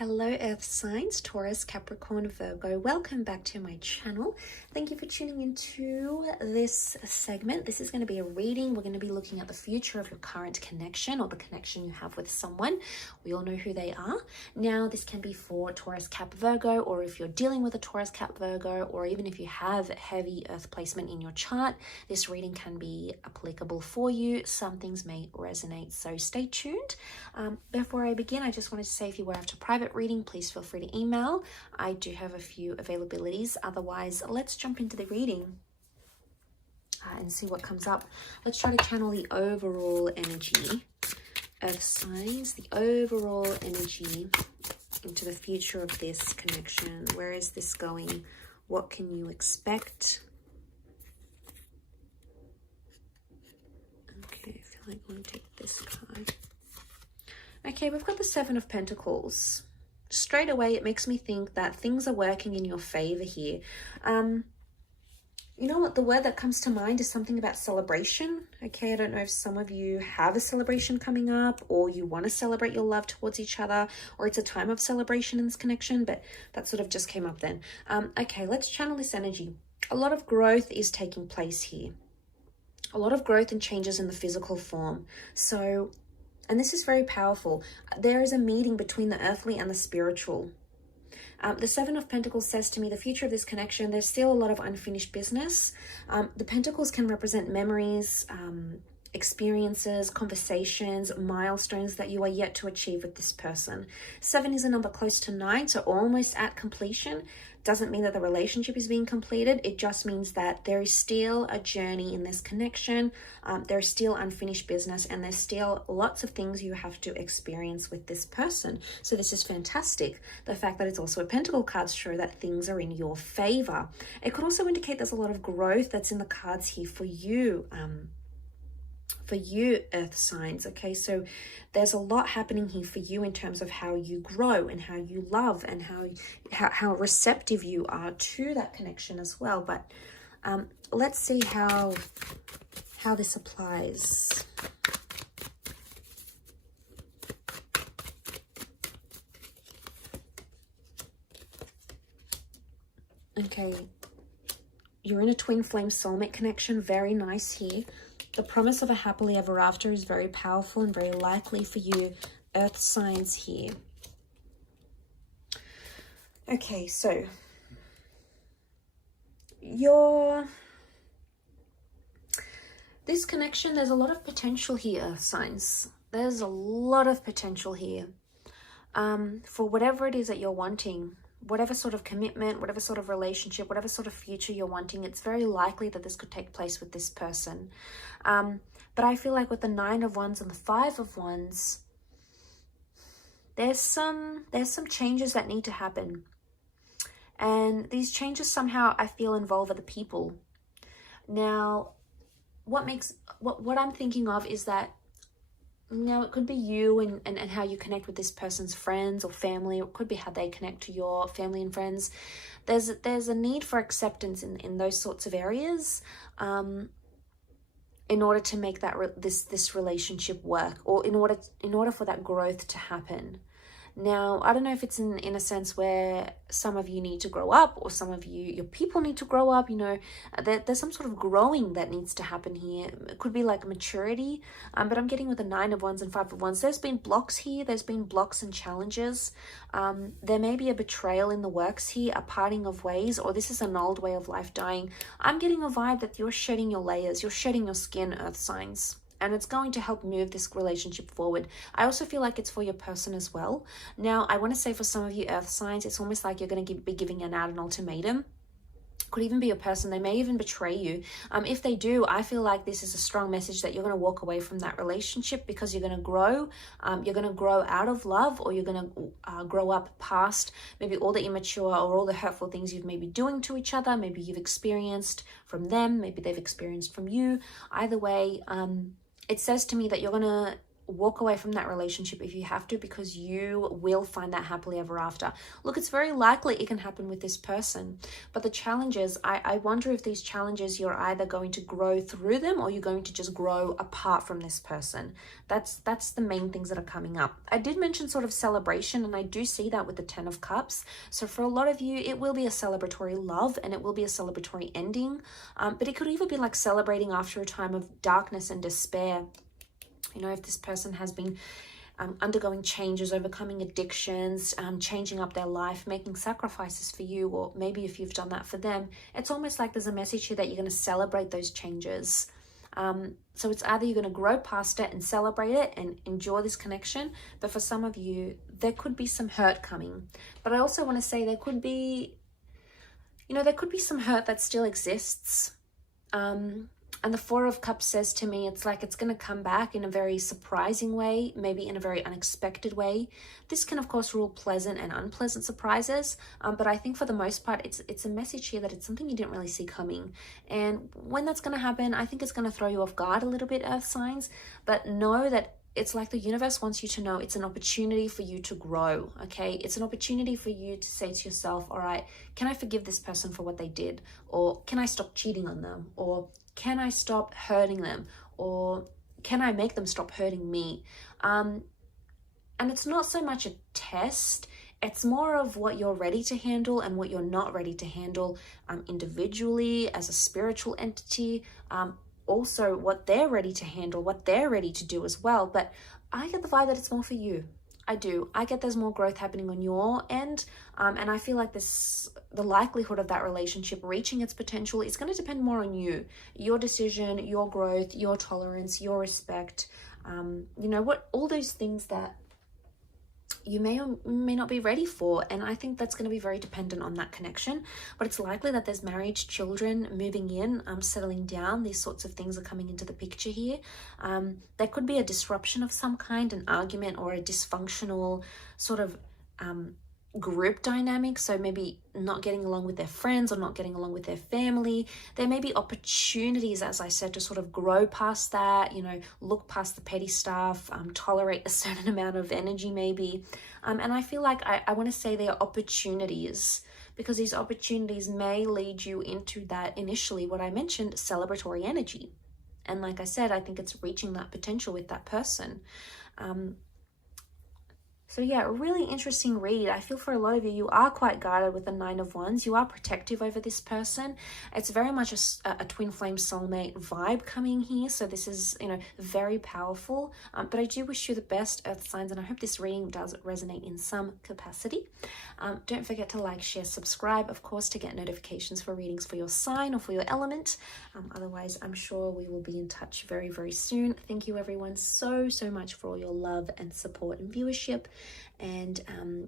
Hello Earth signs, Taurus, Capricorn, Virgo. Welcome back to my channel. Thank you for tuning into this segment. This is going to be a reading. We're going to be looking at the future of your current connection or the connection you have with someone. We all know who they are. Now, this can be for Taurus, Cap, Virgo, or if you're dealing with a Taurus, Cap, Virgo, or even if you have heavy Earth placement in your chart, this reading can be applicable for you. Some things may resonate, so stay tuned. Before I begin, I just wanted to say if you were after private reading, please feel free to email. I do have a few availabilities. Otherwise, let's jump into the reading and see what comes up. Let's try to channel the overall energy of signs, the overall energy into the future of this connection. Where is this going? What can you expect? Okay, I feel like I'm going to take this card. Okay, we've got the Seven of Pentacles. Straight away, it makes me think that things are working in your favor here. You know what? The word that comes to mind is something about celebration. Okay, I don't know if some of you have a celebration coming up or you want to celebrate your love towards each other, or it's a time of celebration in this connection, but that sort of just came up then. Okay, let's channel this energy. A lot of growth is taking place here. A lot of growth and changes in the physical form. So, and this is very powerful. There is a meeting between the earthly and the spiritual. The Seven of Pentacles says to me, the future of this connection, there's still a lot of unfinished business. The Pentacles can represent memories, experiences, conversations, milestones that you are yet to achieve with this person. 7 is a number close to 9, so almost at completion. Doesn't mean that the relationship is being completed. It just means that there is still a journey in this connection. There's still unfinished business, and there's still lots of things you have to experience with this person. So this is fantastic. The fact that it's also a Pentacle cards show that things are in your favor. It could also indicate there's a lot of growth that's in the cards here for you. For you, Earth signs. Okay, so there's a lot happening here for you in terms of how you grow and how you love and how receptive you are to that connection as well. But let's see how this applies. Okay, you're in a twin flame soulmate connection. Very nice here. The promise of a happily ever after is very powerful and very likely for you, Earth signs here. Okay, so this connection, there's a lot of potential here, Earth signs. There's a lot of potential here for whatever it is that you're wanting. Whatever sort of commitment, whatever sort of relationship, whatever sort of future you're wanting, it's very likely that this could take place with this person. But I feel like with the 9 of Wands and the 5 of Wands, there's some changes that need to happen. And these changes somehow I feel involve other people. Now, what I'm thinking of is that, you know, it could be you and how you connect with this person's friends or family. It could be how they connect to your family and friends. There's a need for acceptance in those sorts of areas in order to make that this relationship work, or in order for that growth to happen. Now, I don't know if it's in a sense where some of you need to grow up, or some of your people need to grow up. You know, there's some sort of growing that needs to happen here. It could be like maturity, but I'm getting with the 9 of Wands and 5 of Wands. There's been blocks here. There's been blocks and challenges. There may be a betrayal in the works here, a parting of ways, or this is an old way of life dying. I'm getting a vibe that you're shedding your layers. You're shedding your skin, Earth signs. And it's going to help move this relationship forward. I also feel like it's for your person as well. Now, I want to say for some of you Earth signs, it's almost like you're going to be giving out an ultimatum. Could even be your person. They may even betray you. If they do, I feel like this is a strong message that you're going to walk away from that relationship because you're going to grow. You're going to grow out of love, or you're going to grow up past maybe all the immature or all the hurtful things you've maybe doing to each other. Maybe you've experienced from them. Maybe they've experienced from you. Either way, it says to me that you're going to walk away from that relationship if you have to, because you will find that happily ever after. Look, it's very likely it can happen with this person, but the challenges, I wonder if these challenges, you're either going to grow through them or you're going to just grow apart from this person. That's the main things that are coming up. I did mention sort of celebration, and I do see that with the 10 of Cups. So for a lot of you, it will be a celebratory love and it will be a celebratory ending, but it could even be like celebrating after a time of darkness and despair. You know, if this person has been undergoing changes, overcoming addictions, changing up their life, making sacrifices for you, or maybe if you've done that for them, it's almost like there's a message here that you're going to celebrate those changes. So it's either you're going to grow past it and celebrate it and enjoy this connection, but for some of you, there could be some hurt coming. But I also want to say there could be, you know, there could be some hurt that still exists. And the 4 of Cups says to me, it's like it's going to come back in a very surprising way, maybe in a very unexpected way. This can, of course, rule pleasant and unpleasant surprises, but I think for the most part, it's a message here that it's something you didn't really see coming. And when that's going to happen, I think it's going to throw you off guard a little bit, Earth signs, but know that it's like the universe wants you to know it's an opportunity for you to grow, okay? It's an opportunity for you to say to yourself, all right, can I forgive this person for what they did? Or can I stop cheating on them? Or can I stop hurting them? Or can I make them stop hurting me? And it's not so much a test. It's more of what you're ready to handle and what you're not ready to handle individually, as a spiritual entity, also what they're ready to handle, what they're ready to do as well. But I get the vibe that it's more for you. I do. I get there's more growth happening on your end. And I feel like the likelihood of that relationship reaching its potential is going to depend more on you, your decision, your growth, your tolerance, your respect. You know, what all those things that you may or may not be ready for. And I think that's going to be very dependent on that connection. But it's likely that there's marriage, children moving in, settling down. These sorts of things are coming into the picture here. There could be a disruption of some kind, an argument or a dysfunctional sort of group dynamic. So maybe not getting along with their friends or not getting along with their family. There may be opportunities, as I said, to sort of grow past that, you know, look past the petty stuff, tolerate a certain amount of energy maybe. And I feel like I want to say there are opportunities, because these opportunities may lead you into that initially, what I mentioned, celebratory energy. And like I said, I think it's reaching that potential with that person. So yeah, a really interesting read. I feel for a lot of you, you are quite guarded with the 9 of Wands. You are protective over this person. It's very much a twin flame soulmate vibe coming here. So this is, you know, very powerful. But I do wish you the best, Earth signs, and I hope this reading does resonate in some capacity. Don't forget to like, share, subscribe, of course, to get notifications for readings for your sign or for your element. Otherwise, I'm sure we will be in touch very, very soon. Thank you everyone so much for all your love and support and viewership. And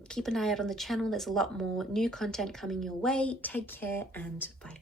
keep an eye out on the channel. There's a lot more new content coming your way. Take care and bye.